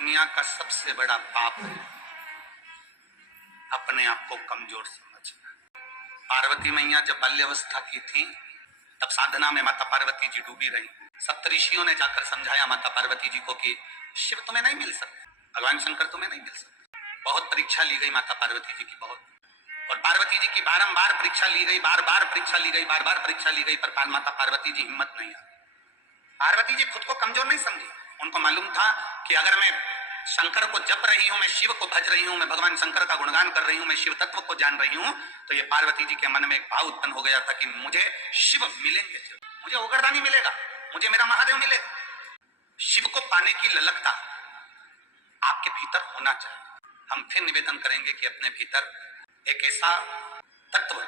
दुनिया का सबसे बड़ा पाप है अपने आप को कमजोर समझना। पार्वती मैया जब बाल्यावस्था की थी तब साधना में माता पार्वती जी डूबी रही। सप्तऋषियों ने जाकर समझाया माता पार्वती जी को कि शिव तुम्हें नहीं मिल सकते, भगवान शंकर तुम्हें नहीं मिल सकते। बहुत परीक्षा ली गई माता पार्वती जी की, बहुत, और पार्वती जी की बारंबार परीक्षा ली गई, बार बार परीक्षा ली गई, बार बार परीक्षा ली गई, पर माता पार्वती जी हिम्मत नहीं आई। पार्वती जी खुद को कमजोर नहीं समझी। उनको मालूम था कि अगर मैं शंकर को जप रही हूं, मैं शिव को भज रही हूं, मैं भगवान शंकर का गुणगान कर रही हूं, मैं शिव तत्व को जान रही हूं, तो ये पार्वती जी के मन में एक भाव उत्पन्न हो गया था कि मुझे शिव मिलेंगे, मुझे उग्रदानी मिलेगा, मुझे मेरा महादेव मिलेगा। शिव को पाने की ललकता आपके भीतर होना चाहिए। हम फिर निवेदन करेंगे कि अपने भीतर एक ऐसा तत्व,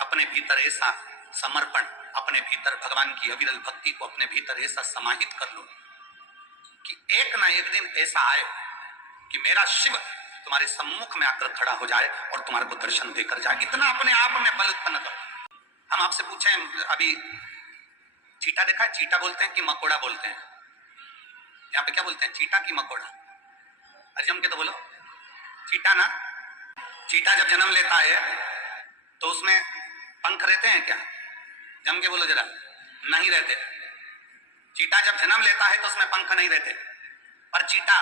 अपने भीतर ऐसा समर्पण, अपने भीतर भगवान की अविरल भक्ति को अपने भीतर ऐसा समाहित कर लो कि एक ना एक दिन ऐसा आए कि मेरा शिव तुम्हारे सम्मुख में आकर खड़ा हो जाए और तुम्हारे को दर्शन देकर जाए। इतना अपने आप में बल उत्पन्न करो। हम आपसे पूछें, अभी चीटा देखा है? चीटा बोलते हैं कि मकोड़ा बोलते हैं? यहाँ पे क्या बोलते हैं, चीटा की मकोड़ा? अरे जम के तो बोलो, चीटा ना। चीटा जब जन्म लेता है तो उसमें पंख रहते हैं क्या? जम के बोलो जरा। नहीं रहते। चीटा जब जन्म लेता है तो उसमें पंख नहीं रहते, पर चीटा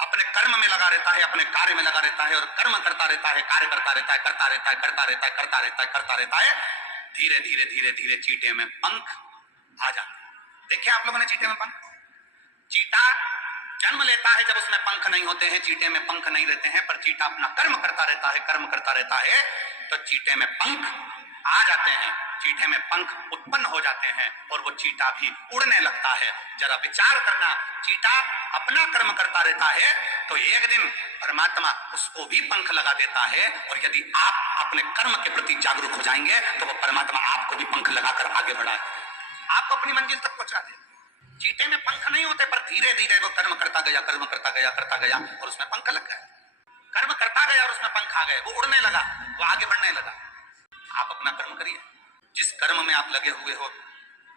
अपने कर्म में लगा रहता है, अपने कार्य में लगा रहता है और कर्म करता रहता है, कार्य करता रहता है, करता रहता है, करता रहता है, करता रहता है, करता रहता है। धीरे धीरे धीरे धीरे चीटे में पंख आ जाते। देखे आप लोगों ने चीटे में पंख? चीटा जन्म लेता है जब उसमें पंख नहीं होते हैं, चीटे में पंख नहीं रहते हैं, पर चीटा अपना कर्म करता रहता है, कर्म करता रहता है, तो चीटे में पंख आ जाते हैं, चीटे में पंख उत्पन्न हो जाते हैं और वो चीटा भी उड़ने लगता है। जरा विचार करना, चीटा अपना कर्म करता रहता है तो एक दिन परमात्मा उसको भी पंख लगा देता है, और यदि आप अपने कर्म के प्रति जागरूक हो जाएंगे तो वो परमात्मा आपको भी पंख लगाकर आगे बढ़ाए, आपको अपनी मंजिल तक पहुंचा दे। चीटे में पंख नहीं होते, पर धीरे धीरे वो कर्म करता गया, कर्म करता गया, करता गया और उसमें पंख लग गए। कर्म करता गया और उसमें पंख आ गए, वो उड़ने लगा, वो आगे बढ़ने लगा। आप अपना कर्म करिए, जिस कर्म में आप लगे हुए हो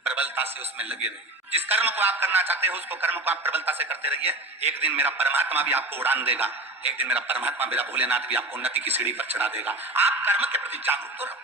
प्रबलता से उसमें लगे रहिए। जिस कर्म को आप करना चाहते हो उसको कर्म को आप प्रबलता से करते रहिए। एक दिन मेरा परमात्मा भी आपको उड़ान देगा, एक दिन मेरा परमात्मा, मेरा भोलेनाथ भी आपको उन्नति की सीढ़ी पर चढ़ा देगा। आप कर्म के प्रति जागरूक तो रहो।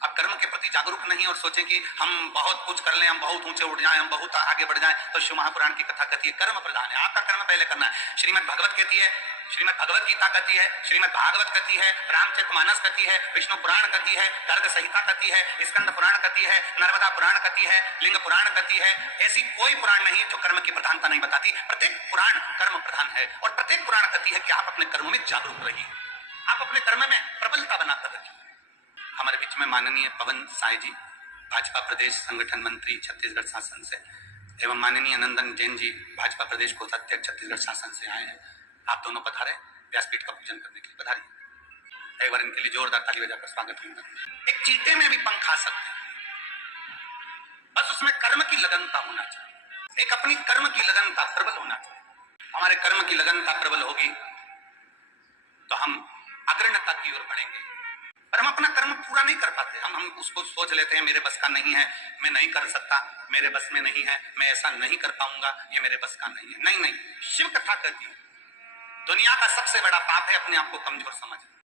आप कर्म के प्रति जागरूक नहीं और सोचें कि हम बहुत कुछ कर लें, हम बहुत ऊंचे उठ जाएं, हम बहुत आगे बढ़ जाएं, तो शिव महापुराण की कथा कहती है कर्म प्रधान है, आपका कर्म पहले करना है। श्रीमद् भगवत कहती है, श्रीमद् भगवत गीता कहती है, श्रीमद् भागवत कहती है, रामचरितमानस कहती है, विष्णु पुराण कहती है, गर्ग संहिता कहती है, स्कंद पुराण कहती है, नर्मदा पुराण कहती है, लिंग पुराण कहती है। ऐसी कोई पुराण नहीं जो कर्म की प्रधानता नहीं बताती। प्रत्येक पुराण कर्म प्रधान है और प्रत्येक पुराण कहती है कि आप अपने कर्म में जागरूक रहिए, आप अपने कर्म में प्रबलता बनाकर रखिए। हमारे बीच में माननीय पवन साय जी, भाजपा प्रदेश संगठन मंत्री छत्तीसगढ़ शासन से, एवं माननीय नंदन जैन जी, भाजपा प्रदेश कोषाध्यक्ष छत्तीसगढ़ शासन से आए हैं। आप दोनों पधारे, व्यासपीठ का पूजन करने के लिए पधारिए। एक बार इनके लिए जोरदार ताली बजाकर स्वागत करूंगा। एक चीटे में भी पंख आ सकते हैं, बस उसमें कर्म की लगनता होना चाहिए, एक अपनी कर्म की लगनता प्रबल होना चाहिए। हमारे कर्म की लगनता प्रबल होगी तो हम अग्रण्यता की ओर बढ़ेंगे, पर हम अपना कर्म पूरा नहीं कर पाते। हम उसको सोच लेते हैं मेरे बस का नहीं है, मैं नहीं कर सकता, मेरे बस में नहीं है, मैं ऐसा नहीं कर पाऊंगा, ये मेरे बस का नहीं है। नहीं नहीं, शिव कथा कहती है दुनिया का सबसे बड़ा पाप है अपने आप को कमजोर समझना।